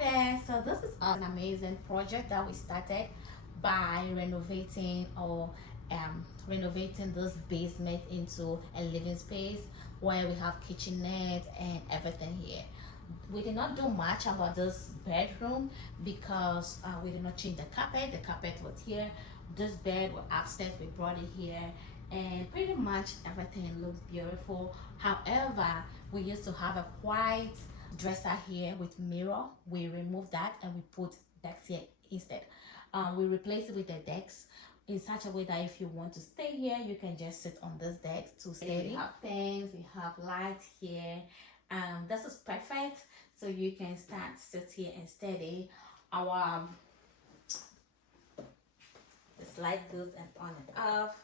there. So this is an amazing project that we started by renovating this basement into a living space where we have kitchenette and everything here. We did not do much about this bedroom because we did not change the carpet. The carpet was here. This bed was upstairs. We brought it here, and pretty much everything looks beautiful. However, we used to have a white dresser here with mirror. We removed that and we put decks here instead. We replaced it with the decks in such a way that if you want to stay here, you can just sit on this deck to stay. We have things, we have light here. This is perfect, so you can sit here and study. Our this light goes and on and off,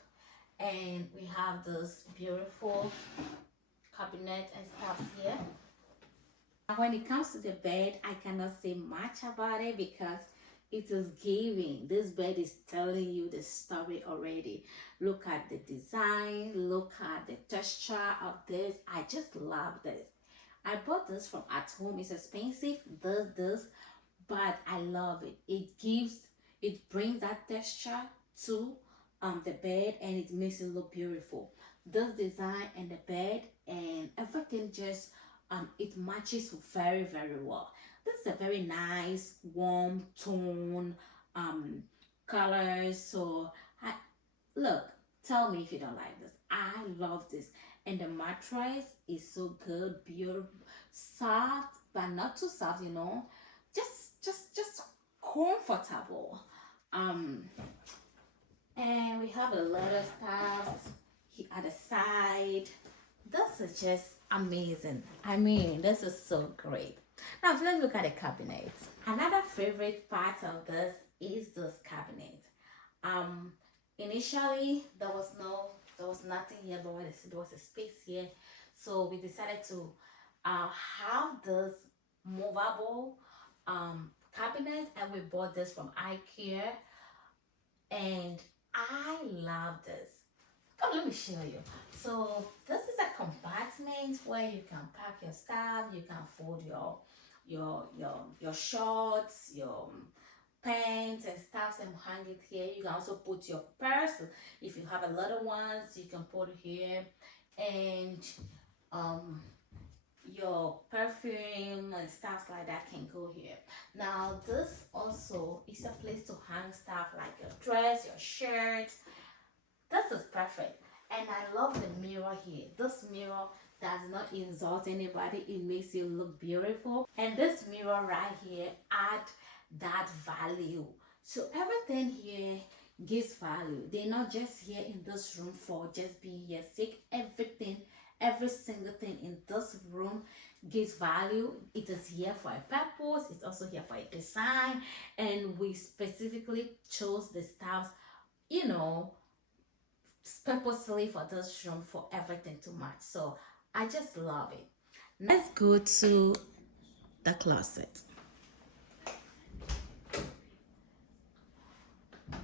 and we have this beautiful cabinet and stuff here. When it comes to the bed, I cannot say much about it because it is giving. This bed is telling you the story already. Look at the design, look at the texture of this. I just love this. I bought this from at home. It's expensive, but I love it. It brings that texture to the bed, and it makes it look beautiful. This design and the bed and everything just it matches very, very well. This is a very nice warm tone colors. So look, tell me if you don't like this. I love this. And the mattress is so good, beautiful, soft, but not too soft, you know, just comfortable. And we have a leather stuff here at the side. This is just amazing. I mean, this is so great. Now let's look at the cabinet. Another favorite part of this is this cabinet. Initially there was nothing here, but there was a space here, so we decided to have this movable cabinet, and we bought this from IKEA, and I love this. Come, let me show you. So this is a compartment where you can pack your stuff. You can fold your shorts, your pants and stuff, and hang it here. You can also put your purse. If you have a little ones, you can put it here, and your perfume and stuff like that can go here. Now this also is a place to hang stuff like your dress, your shirt. This is perfect, and I love the mirror here. This mirror does not insult anybody. It makes you look beautiful, and this mirror right here add that value. So everything here gives value. They're not just here in this room for just being here sick. Every single thing in this room gives value. It is here for a purpose. It's also here for a design, and we specifically chose the stuffs, you know, purposely for this room, for everything to match. So I just love it. Let's go to the closet.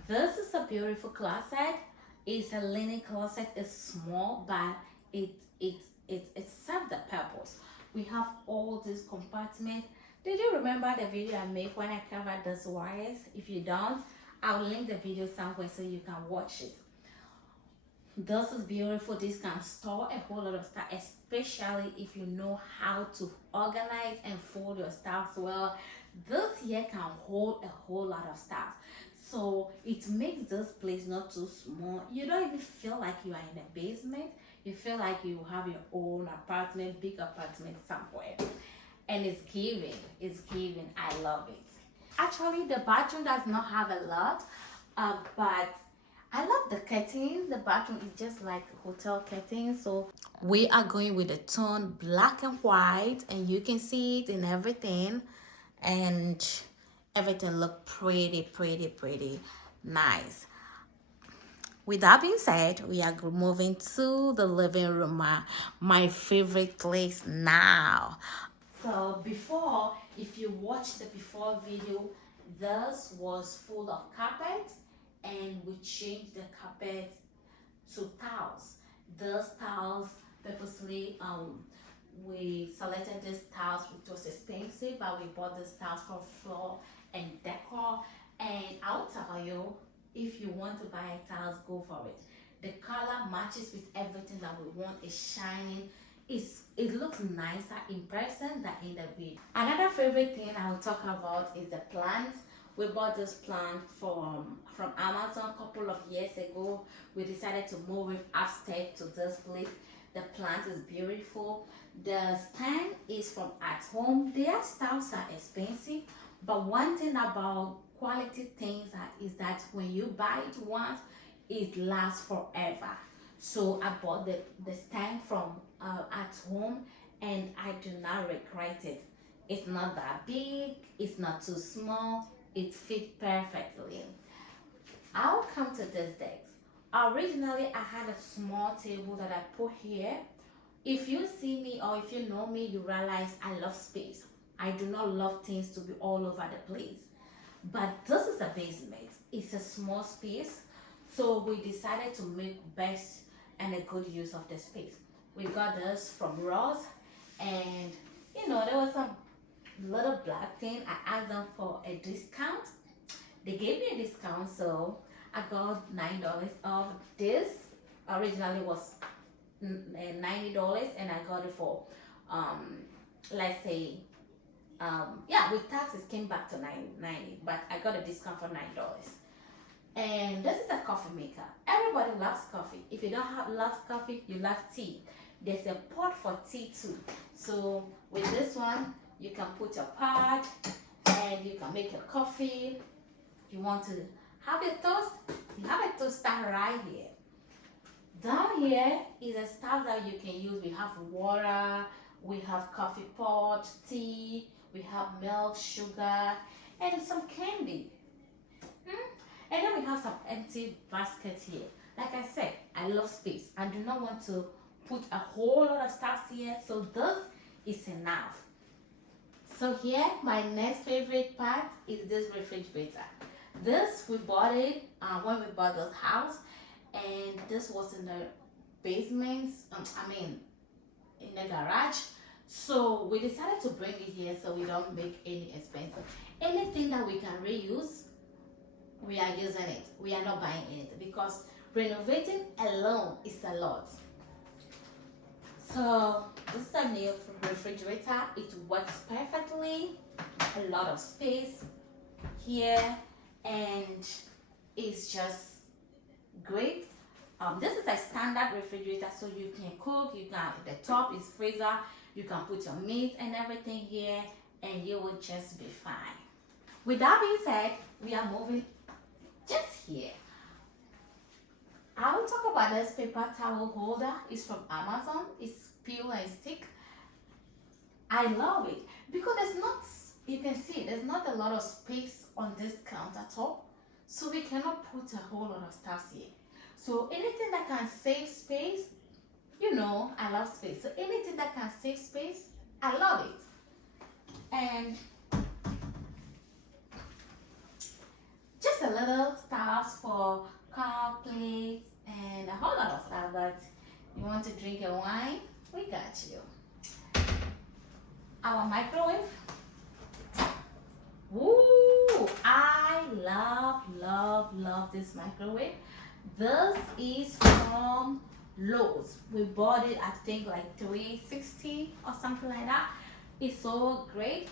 This is a beautiful closet. It's a linen closet. It's small, but it serves the purpose. We have all these compartments. Did you remember the video I made when I covered these wires? If you don't, I'll link the video somewhere so you can watch it. This is beautiful. This can store a whole lot of stuff, especially if you know how to organize and fold your stuff well. This here can hold a whole lot of stuff, so it makes this place not too small. You don't even feel like you are in a basement. You feel like you have your own apartment, big apartment somewhere, and it's giving. I love it. Actually, the bathroom does not have a lot, but I love the curtain. The bathroom is just like hotel curtain. So we are going with the tone black and white, and you can see it in everything, and everything look pretty nice. With that being said, we are moving to the living room, my favorite place now. So before, if you watch the before video, this was full of carpet, and we changed the carpet to tiles. Those tiles purposely we selected this tiles, which was expensive, but we bought this tiles for floor and decor. And I'll tell you, if you want to buy tiles, go for it. The color matches with everything that we want. It's shining. It looks nicer in person than in the video. Another favorite thing I will talk about is the plants. We bought this plant from Amazon a couple of years ago. We decided to move it upstairs to this place. The plant is beautiful. The stand is from At Home. Their styles are expensive, but one thing about quality things is that when you buy it once, it lasts forever. So I bought the stand from At Home, and I do not regret it. It's not that big, it's not too small, it fits perfectly. I'll come to this desk. Originally, I had a small table that I put here. If you see me or if you know me, you realize I love space. I do not love things to be all over the place. But this is a basement. It's a small space. So we decided to make best and a good use of the space. We got this from Ross, and there was some little black thing. I asked them for a discount. They gave me a discount, so I got $9 off. This originally was $90, and I got it for let's say with taxes came back to $90, but I got a discount for $9. And this is a coffee maker. Everybody loves coffee. If you don't love coffee, you love tea. There's a pot for tea too. So with this one, you can put your pot and you can make your coffee. If you want to have a toast, you have a toaster right here. Down here is a stuff that you can use. We have water, we have coffee pot, tea, we have milk, sugar, and some candy. And then we have some empty baskets here. Like I said, I love space. I do not want to put a whole lot of stuff here, so this is enough. So here, my next favorite part is this refrigerator. This, we bought it when we bought this house, and this was in the basement, in the garage. So we decided to bring it here so we don't make any expense. Anything that we can reuse, we are using it. We are not buying it because renovating alone is a lot. So this is a new refrigerator. It works perfectly. A lot of space here, and it's just great. This is a standard refrigerator, so you can cook. The top is freezer. You can put your meat and everything here, and you will just be fine. With that being said, we are moving just here. I will talk about this paper towel holder. It's from Amazon. It's peel and stick. I love it because you can see there's not a lot of space on this countertop, so we cannot put a whole lot of stuff here. So anything that can save space, I love space. So anything that can save space, I love it. And just a little stuff for cup, plates, and a whole lot of stuff. But you want to drink a wine? We got you. Our microwave. Ooh, I love this microwave. This is from Lowe. We bought it, I think, like $360 or something like that. It's so great.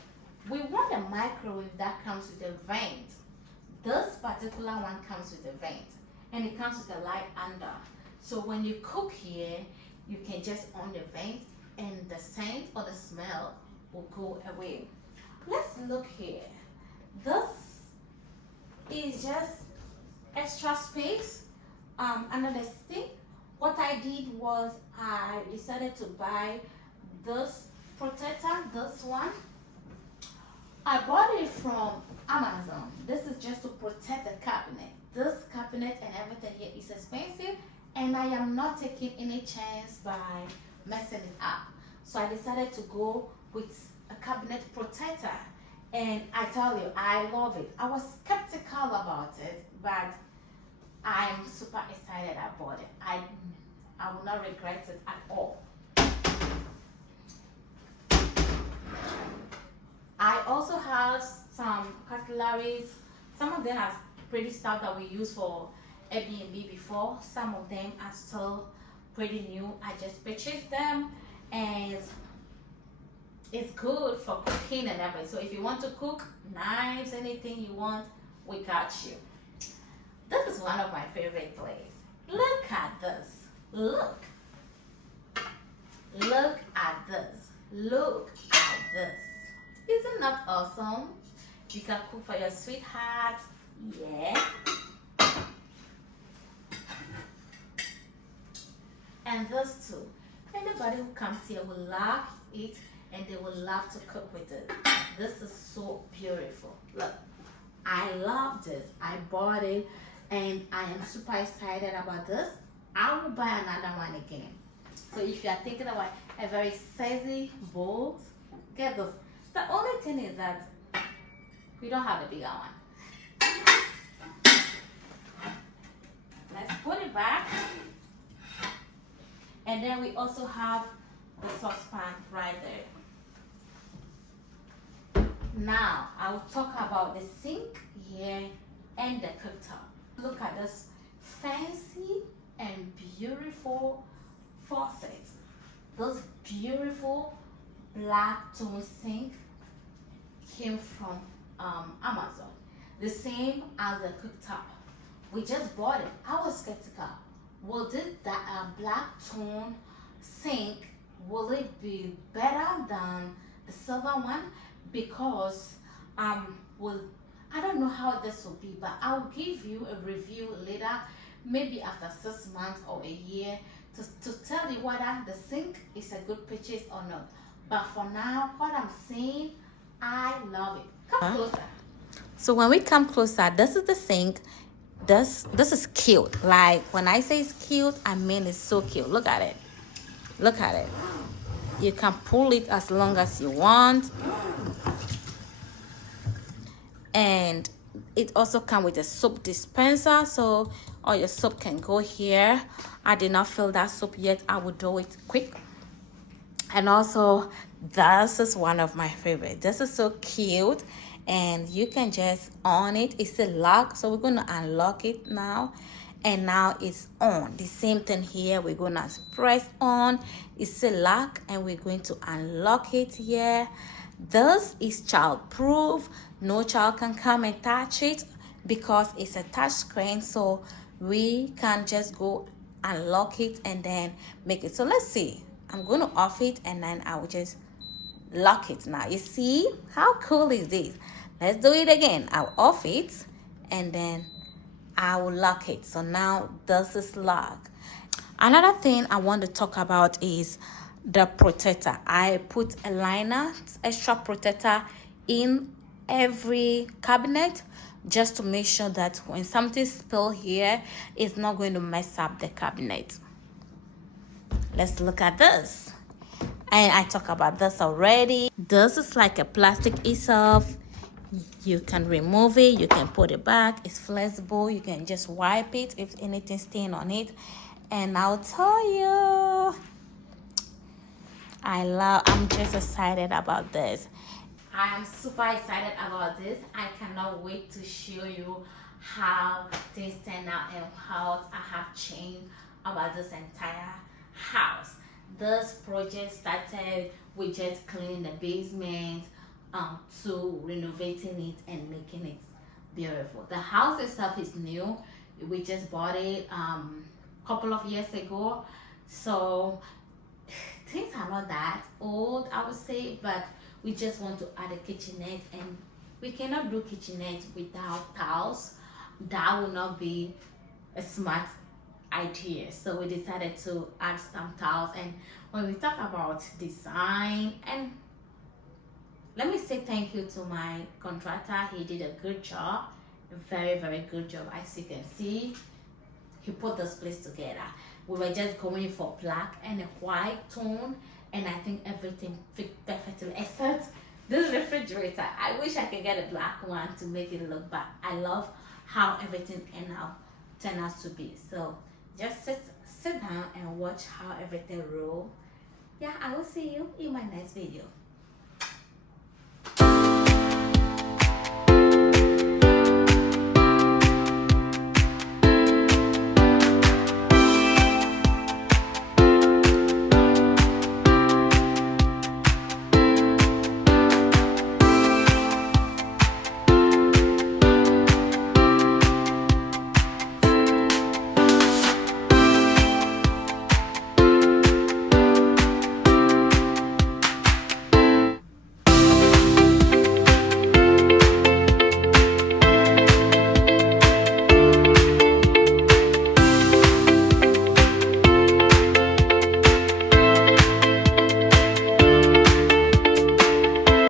We want a microwave that comes with a vent. This particular one comes with a vent, and it comes with a light under. So when you cook here, you can just on the vent, and the scent or the smell will go away. Let's look here. This is just extra space under the sink. What I did was I decided to buy this protector, this one. I bought it from Amazon. This is just to protect the cabinet. This cabinet and everything here is expensive, and I am not taking any chance by messing it up. So I decided to go with a cabinet protector, and I tell you, I love it. I was skeptical about it, but I'm super excited I bought it. I will not regret it at all. has some cutleries. Some of them are pretty stuff that we used for Airbnb before. Some of them are still pretty new. I just purchased them, and it's good for cooking and everything. So if you want to cook, knives, anything you want, we got you. This is one of my favorite places. Look at this. Look at this. Look at this. Isn't that awesome? You can cook for your sweetheart. Yeah. And this too. Anybody who comes here will love it, and they will love to cook with it. This is so beautiful. Look, I love this. I bought it, and I am super excited about this. I will buy another one again. So if you are thinking about a very sexy bowl, get this. The only thing is that we don't have a bigger one. Let's put it back. And then we also have the saucepan right there. Now, I will talk about the sink here and the cooktop. Look at this fancy and beautiful faucet. This beautiful black tone sink came from Amazon. The same as the cooktop. We just bought it. I was skeptical. Will this black tone sink, will it be better than the silver one? Because well, I don't know how this will be, but I'll give you a review later, maybe after 6 months or a year, to tell you whether the sink is a good purchase or not. But for now, what I'm saying, I love it. Come closer. So when we come closer, this is the sink. This is cute. Like when I say it's cute, I mean it's so cute. Look at it. Look at it. You can pull it as long as you want. And it also comes with a soap dispenser, so all your soap can go here. I did not fill that soap yet. I will do it quick. And also, this is one of my favorites. This is so cute, and you can just on it. It's a lock, so we're going to unlock it now, and now it's on. The same thing here. We're going to press on. It's a lock, and we're going to unlock it here. This is child proof. No child can come and touch it because it's a touch screen, so we can just go unlock it and then make it. So let's see. I'm going to off it, and then I will just lock it now. You see how cool is this? Let's do it again. I'll off it, and then I will lock it. So now this is locked. Another thing I want to talk about is the protector. I put a liner, extra protector in every cabinet, just to make sure that when something spills here, it's not going to mess up the cabinet. Let's look at this. And I talked about this already. This is like a plastic itself. You can remove it, you can put it back. It's flexible. You can just wipe it if anything stain on it. And I'll tell you, I'm just excited about this. I am super excited about this. I cannot wait to show you how things turn out and how I have changed about this entire house. This project started with just cleaning the basement to renovating it and making it beautiful. The house itself is new. We just bought it a couple of years ago, so things are not that old, I would say, but we just want to add a kitchenette, and we cannot do kitchenette without tiles. That will not be a smart idea, so we decided to add some tiles. And when we talk about design, and let me say thank you to my contractor. He did a good job, a very, very good job. As you can see, he put this place together. We were just going for black and a white tone, and I think everything fit perfectly except this refrigerator. I wish I could get a black one to make it look back. I love how everything turned out to be. So just sit down and watch how everything roll. Yeah, I will see you in my next video.